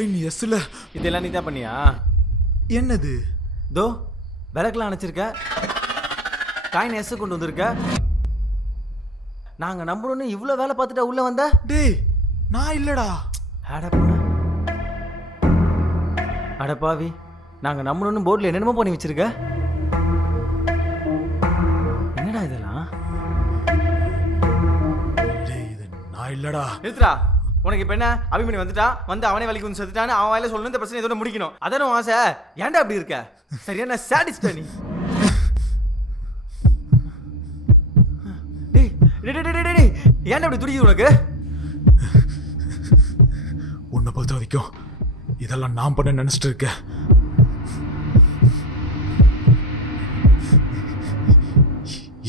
Coin எஸ்ல இதெல்லாம் நீ தான் பண்ணியா? என்னது? தோ விளக்கெல்லாம் அணைச்சிருக்க, காயின் எஸ் கொண்டு வந்திருக்க. நாங்க நம்பணும்னு இவ்வளோ வேலை பார்த்துட்டா உள்ள வந்த? டேய் நான் இல்லடா. அடப்பாவி, நாங்க நம்பணும்னு போர்டில் என்னென்னமோ பண்ணி வச்சிருக்க. என்னடா இதெல்லாம்? டேய் இது நான் இல்லடா. நிறுத்துடா. உனக்கு இப்போ என்ன, அபிமன்யு வந்துட்டான், வந்து அவனே வலிக்கு வந்து செத்துட்டான்னு அவன் வாயில சொல்லணும், இந்த பிரச்சனை இதோட முடிக்கணும். அதான உன் ஆசை? ஏன்டா அப்படி இருக்க? சரியான சாடிஸ்டா நீ. டேய் டேய் டேய் டேய் டேய், ஏன்டா அப்படி துடிக்குது உனக்கு? உன்னை பொறுத்த வரைக்கும் இதெல்லாம் நான் பண்ண நினைச்சிட்டு இருக்கேன்.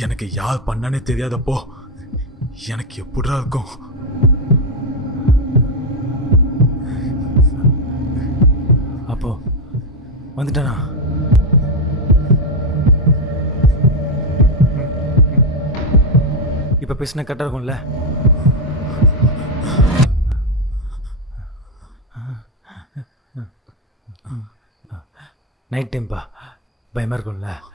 எனக்கு யார் பண்ணனே தெரியாதப்போ எனக்கு எப்படிடா இருக்கும்? அப்போ வந்துட்டானா? இப்ப பேசினா கரெக்டா இருக்கும்ல? நைட் டைம்பா, பயமா இருக்கும்ல?